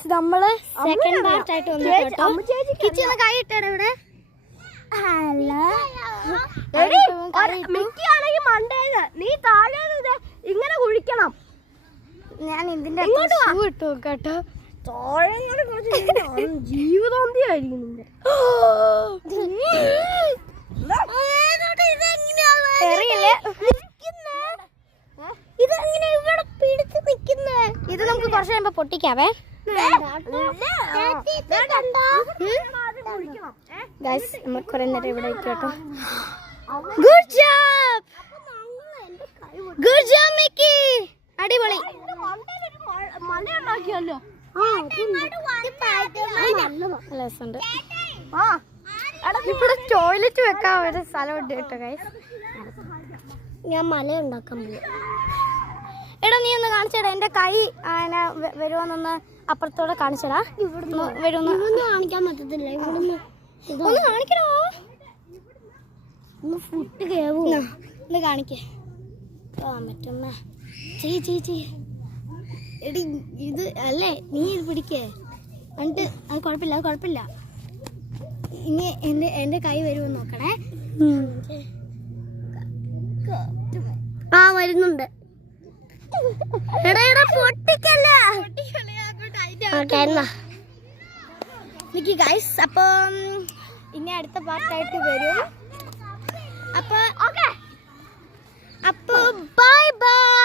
Guys നമ്മള് second part ആയിട്ട് വന്നു കേട്ടോ. കിച്ചി കൈ ഇട്ടേ ഇവിടെ. നീ താഴെ ഇങ്ങനെ കുഴിക്കണം. ഞാൻ ഇതിന്റെ ഷൂ ഇട്ടു കേട്ടോ. ജീവിതോന്തിയായിരിക്കും നിന്റെ. ഇതെങ്ങനെ ഇവിടെ പിടിച്ച് നിക്കുന്നേ? ഇത് നമുക്ക് കുറച്ച് കഴിയുമ്പോ പൊട്ടിക്കാവേ. ഗൈസ് നമ്മൾ കുറെ നേരം ഇവിടെ കേട്ടോ. Good job, good job Mickey, അടിപൊളി. മലയുണ്ടാക്കിയല്ലോ. ഇവിടെ ടോയ്ലറ്റ് വെക്കാൻ ഒരു സ്ഥലമുണ്ട് കേട്ടോ ഗൈസ്. ഞാൻ മല ഉണ്ടാക്കാൻ പോകും. എടാ നീ ഒന്ന് കാണിച്ചേടാ, എന്റെ കൈ വരുവാന്നൊന്ന് അപ്പുറത്തോടെ കാണിച്ചടാ. ഇവിടുന്ന് കാണിക്കാൻ പറ്റത്തില്ല. ഇവിടുന്ന് ഒന്ന് കാണിക്കണോ? ഫുഡ് കേവോ ഒന്ന് കാണിക്കേ. പറ്റുന്ന ചെയ് എടി ഇത് അല്ലേ, നീ ഇത് പിടിക്കേ. എന്നിട്ട് അത് കുഴപ്പമില്ല. ഇനി എന്റെ കൈ വരുമെന്ന് നോക്കണേ. വരുന്നുണ്ട്. നിക്ക് ഗൈസ്, അപ്പം ഇനി അടുത്ത പാർട്ടായിട്ട് വരും. അപ്പൊ ബൈ ബൈ.